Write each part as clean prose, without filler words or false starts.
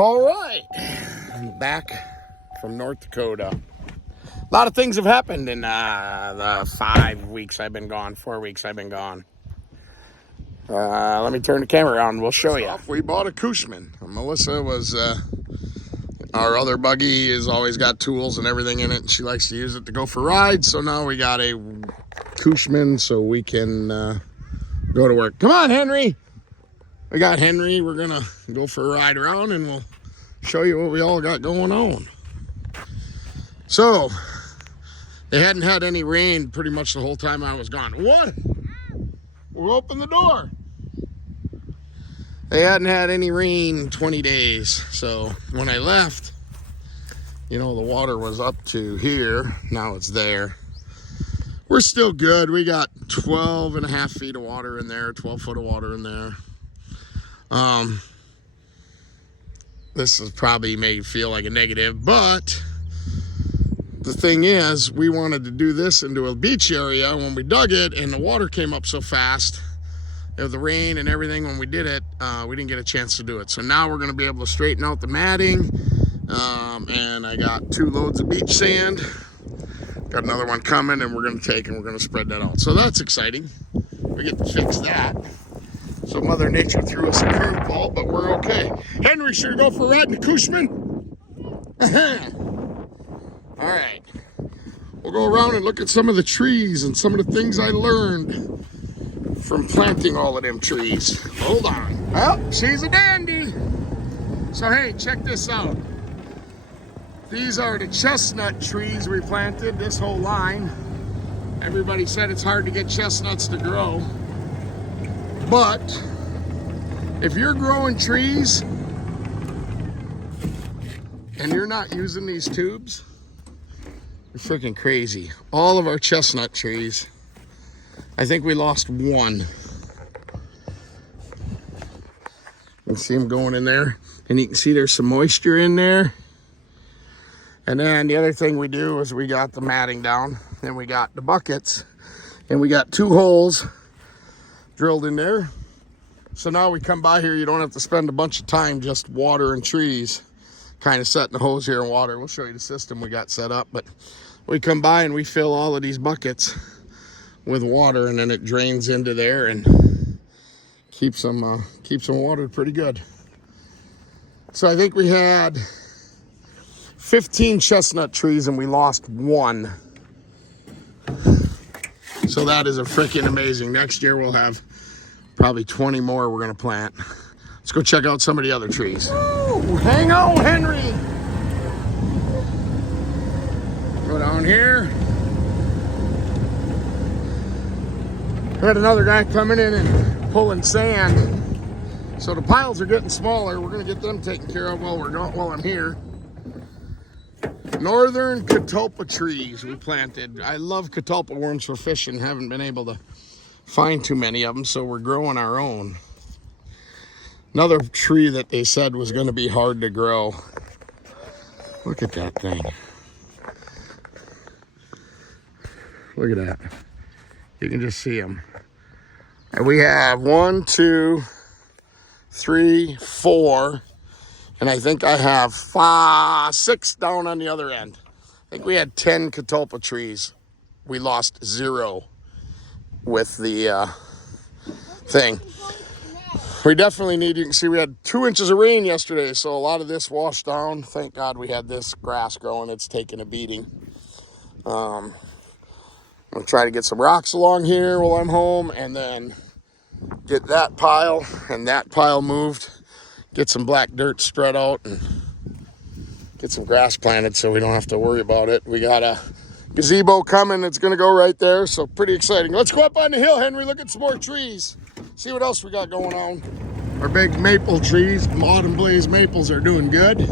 All right, I'm back from North Dakota. A lot of things have happened in the 5 weeks I've been gone, 4 weeks I've been gone. Let me turn the camera around and we'll show you. We bought a Cushman. Melissa was, our other buggy has always got tools and everything in it, and she likes to use it to go for rides. So now we got a Cushman so we can go to work. Come on, Henry. We got Henry. We're going to go for a ride around and we'll show you what we all got going on. So, they hadn't had any rain pretty much the whole time I was gone. What? We'll open the door. They hadn't had any rain in 20 days. So, when I left, you know, the water was up to here. Now it's there. We're still good. We got 12 and a half feet of water in there, 12 foot of water in there. This is probably made you feel like a negative, but the thing is, we wanted to do this into a beach area when we dug it, and the water came up so fast, the rain and everything, when we did it, we didn't get a chance to do it. So now we're going to be able to straighten out the matting, and I got 2 loads of beach sand. Got another one coming, and we're going to take and we're going to spread that out. So that's exciting. We get to fix that. So Mother Nature threw us a curveball, but we're okay. Henry, should we go for a ride in the Cushman? All right. We'll go around and look at some of the trees and some of the things I learned from planting all of them trees. Hold on. Well, she's a dandy. So, hey, check this out. These are the chestnut trees we planted, this whole line. Everybody said it's hard to get chestnuts to grow. But if you're growing trees and you're not using these tubes, you're freaking crazy. All of our chestnut trees, I think we lost one. You can see them going in there, and you can see there's some moisture in there. And then the other thing we do is we got the matting down, and we got the buckets, and we got 2 holes drilled in there. So now we come by here, you don't have to spend a bunch of time just watering trees, kind of setting the hose here in water. We'll show you the system we got set up, but we come by and we fill all of these buckets with water, and then it drains into there and keeps them watered pretty good. So I think we had 15 chestnut trees and we lost 1. So that is a freaking amazing. Next year we'll have probably 20 more we're gonna plant. Let's go check out some of the other trees. Woo, hang on, Henry. Go down here. We had another guy coming in and pulling sand. So the piles are getting smaller. We're gonna get them taken care of while I'm here. Northern catalpa trees we planted. I love catalpa worms for fishing. Haven't been able to find too many of them, so we're growing our own. Another tree that they said was going to be hard to grow. Look at that thing. Look at that. You can just see them. And we have 1, 2, 3, 4. And I think I have 6 down on the other end. I think we had 10 catalpa trees. We lost 0 with the thing. We definitely need, you can see we had 2 inches of rain yesterday, so a lot of this washed down. Thank God we had this grass growing. It's taken a beating. I'm going to try to get some rocks along here while I'm home, and then get that pile and that pile moved. Get some black dirt spread out and get some grass planted so we don't have to worry about it. We got a gazebo coming. It's going to go right there, so pretty exciting. Let's go up on the hill, Henry. Look at some more trees. See what else we got going on. Our big maple trees, Autumn Blaze maples, are doing good.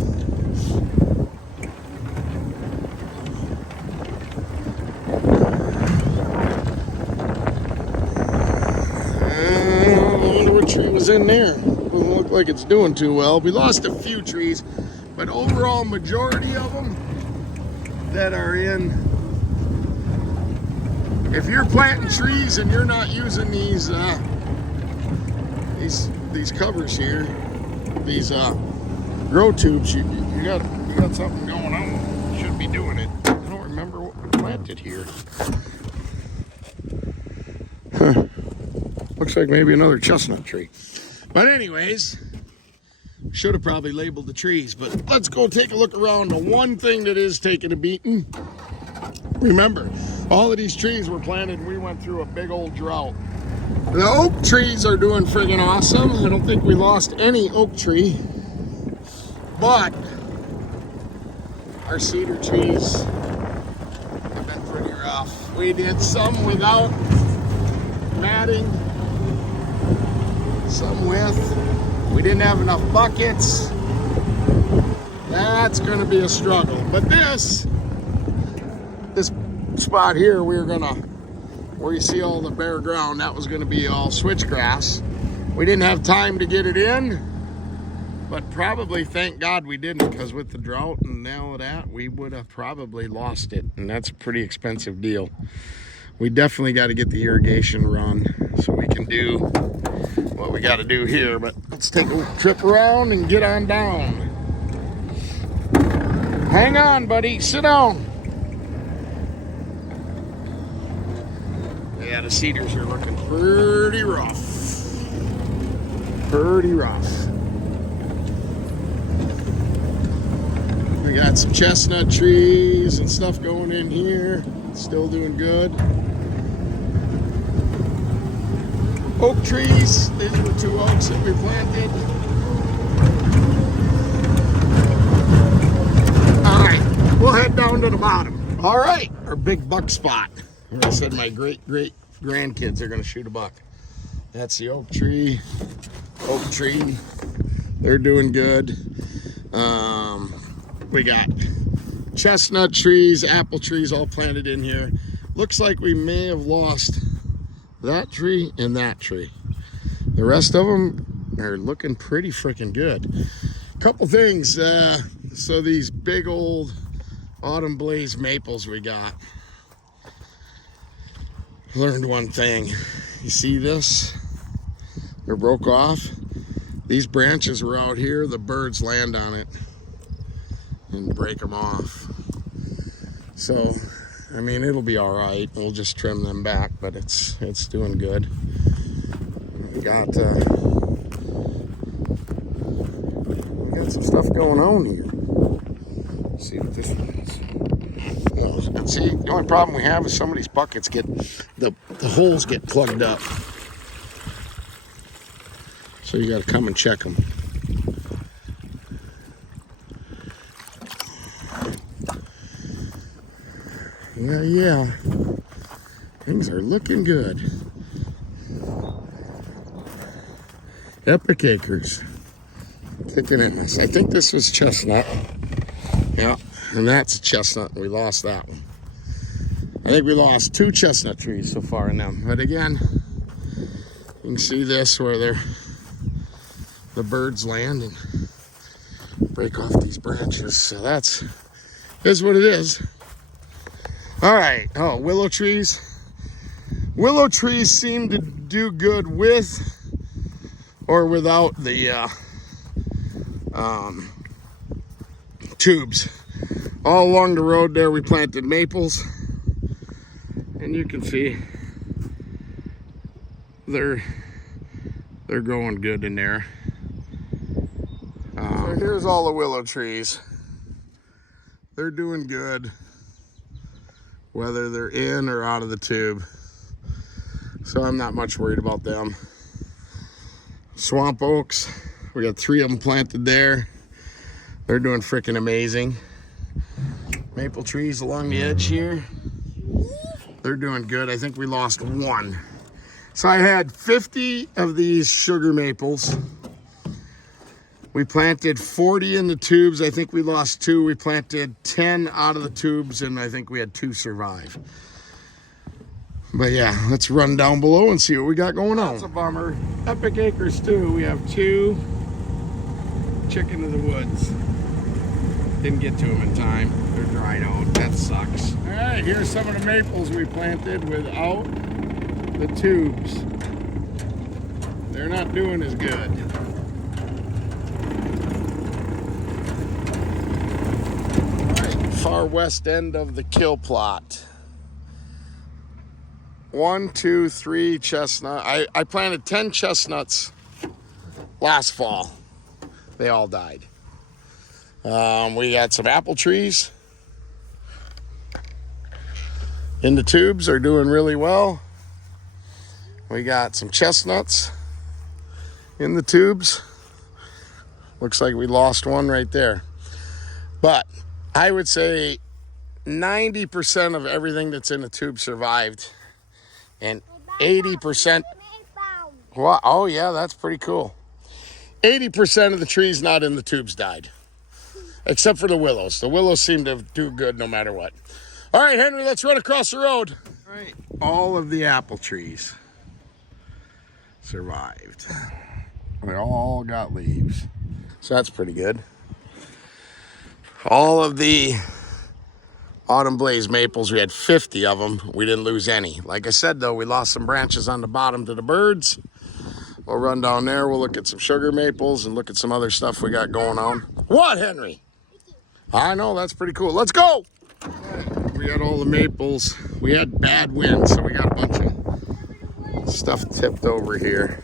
I wonder what tree was in there. Doesn't look like it's doing too well. We lost a few trees, but overall majority of them that are in. If you're planting trees and you're not using these covers here, these grow tubes, you got something going on. You should be doing it. I don't remember what we planted here. Huh. Looks like maybe another chestnut tree. But anyways, should have probably labeled the trees, but let's go take a look around. The one thing that is taking a beating, remember, all of these trees were planted and we went through a big old drought. The oak trees are doing friggin' awesome. I don't think we lost any oak tree, but our cedar trees have been pretty rough. We did some without matting, some with. We didn't have enough buckets. That's gonna be a struggle. But this spot here, where you see all the bare ground, that was gonna be all switchgrass. We didn't have time to get it in, but probably thank God we didn't, because with the drought and all of that, we would have probably lost it, and that's a pretty expensive deal. We definitely got to get the irrigation run so we can do what we got to do here. But let's take a trip around and get on down. Hang on, buddy. Sit down. Yeah, the cedars are looking pretty rough. Pretty rough. We got some chestnut trees and stuff going in here. Still doing good. Oak trees. These were 2 oaks that we planted. All right, we'll head down to the bottom. All right, our big buck spot. Where I said my great grandkids are going to shoot a buck. That's the oak tree. Oak tree. They're doing good. We got chestnut trees, apple trees all planted in here. Looks like we may have lost that tree and that tree. The rest of them are looking pretty freaking good. Couple things. So these big old autumn blaze maples we got. Learned one thing. You see this? They're broke off. These branches were out here. The birds land on it and break them off. So, I mean, it'll be all right. We'll just trim them back, but it's doing good. We got some stuff going on here. Let's see what this one is. And see, the only problem we have is some of these buckets the holes get plugged up. So you got to come and check them. Yeah. Things are looking good. Epic Acres. Kicking in this. I think this was chestnut. Yeah, and that's a chestnut. We lost that one. I think we lost 2 chestnut trees so far in them. But again, you can see this where the birds land and break off these branches. So is what it is. All right. Oh, willow trees. Willow trees seem to do good with or without the tubes. All along the road there we planted maples, and you can see they're growing good in there. So here's all the willow trees. They're doing good, whether they're in or out of the tube. So I'm not much worried about them. Swamp oaks, we got 3 of them planted there. They're doing freaking amazing. Maple trees along the edge here, they're doing good. I think we lost 1. So I had 50 of these sugar maples. We planted 40 in the tubes. I think we lost 2. We planted 10 out of the tubes, and I think we had 2 survive. But yeah, let's run down below and see what we got going on. That's a bummer. Epic Acres too. We have 2 chicken of the woods. Didn't get to them in time. They're dried out. That sucks. All right, here's some of the maples we planted without the tubes. They're not doing as good. far west end of the kill plot. 1, 2, 3 chestnut. I planted 10 chestnuts last fall. They all died. We got some apple trees in the tubes, are doing really well. We got some chestnuts in the tubes. Looks like we lost one right there. But I would say 90% of everything that's in the tube survived. And 80%, well, oh yeah, that's pretty cool. 80% of the trees not in the tubes died. Except for the willows. The willows seem to do good no matter what. All right, Henry, let's run across the road. All right, all of the apple trees survived. They all got leaves. So that's pretty good. All of the Autumn Blaze maples, we had 50 of them. We didn't lose any. Like I said, though, we lost some branches on the bottom to the birds. We'll run down there. We'll look at some sugar maples and look at some other stuff we got going on. What, Henry? I know, that's pretty cool. Let's go. We got all the maples. We had bad wind, so we got a bunch of stuff tipped over here.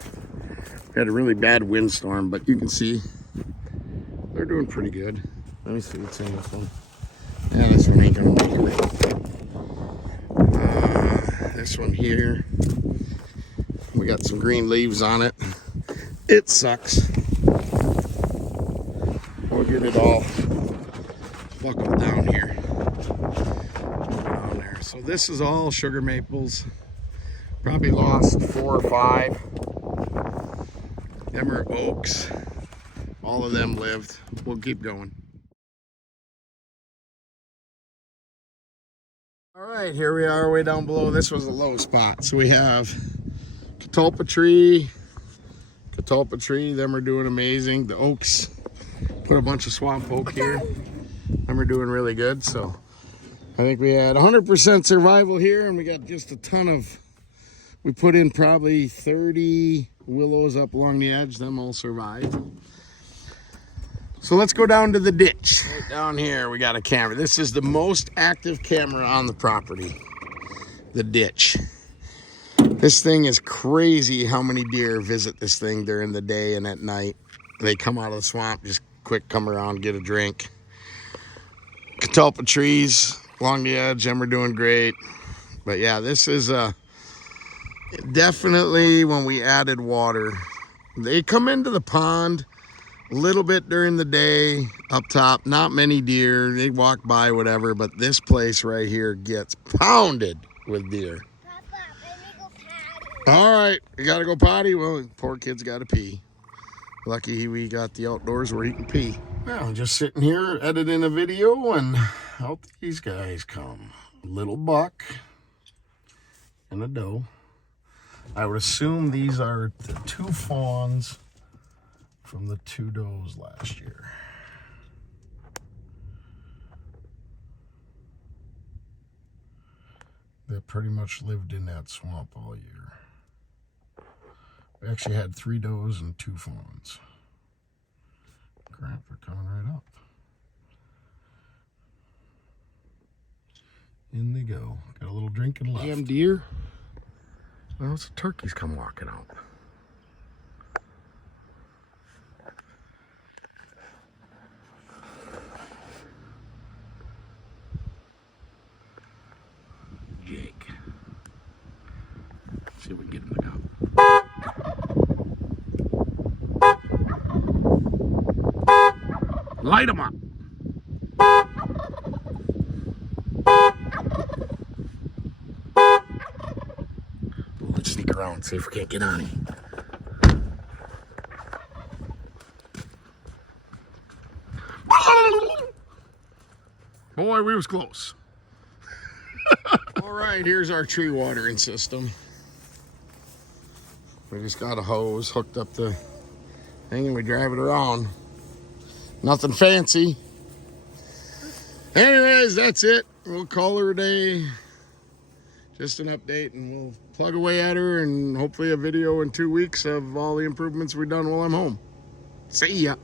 We had a really bad windstorm, but you can see they're doing pretty good. Let me see what's in this one. Yeah, this one ain't gonna make it. This one here, we got some green leaves on it. It sucks. We'll get it all buckled down here. Down there. So this is all sugar maples. Probably lost 4 or 5. Them are oaks. All of them lived. We'll keep going. All right, here we are way down below. This was a low spot. So we have catalpa tree. Them are doing amazing. The oaks, put a bunch of swamp oak here. Them are doing really good. So I think we had 100% survival here, and we got just a ton of, we put in probably 30 willows up along the edge. Them all survived. So let's go down to the ditch. Right down here, we got a camera. This is the most active camera on the property, the ditch. This thing is crazy how many deer visit this thing during the day and at night. They come out of the swamp, just quick come around, get a drink. Catalpa trees along the edge, them are doing great. But yeah, this is definitely when we added water. They come into the pond a little bit during the day up top, not many deer. They walk by, whatever, but this place right here gets pounded with deer. Papa, let me go potty. All right, you gotta go potty? Well, poor kid's gotta pee. Lucky we got the outdoors where he can pee. Well, just sitting here editing a video and out these guys come. A little buck and a doe. I would assume these are the 2 fawns from the 2 does last year. They pretty much lived in that swamp all year. We actually had 3 does and 2 fawns. Crap, they're coming right up. In they go. Got a little drinking left. Damn deer. Well, it's the turkeys come walking out. Jake. See if we can get him to come. Light him up. Let's sneak around and see if we can't get on him. Boy, we was close. All right, here's our tree watering system. We just got a hose hooked up the thing and we drive it around. Nothing fancy. Anyways, that's it. We'll call her a day. Just an update, and we'll plug away at her, and hopefully a video in 2 weeks of all the improvements we've done while I'm home. See ya.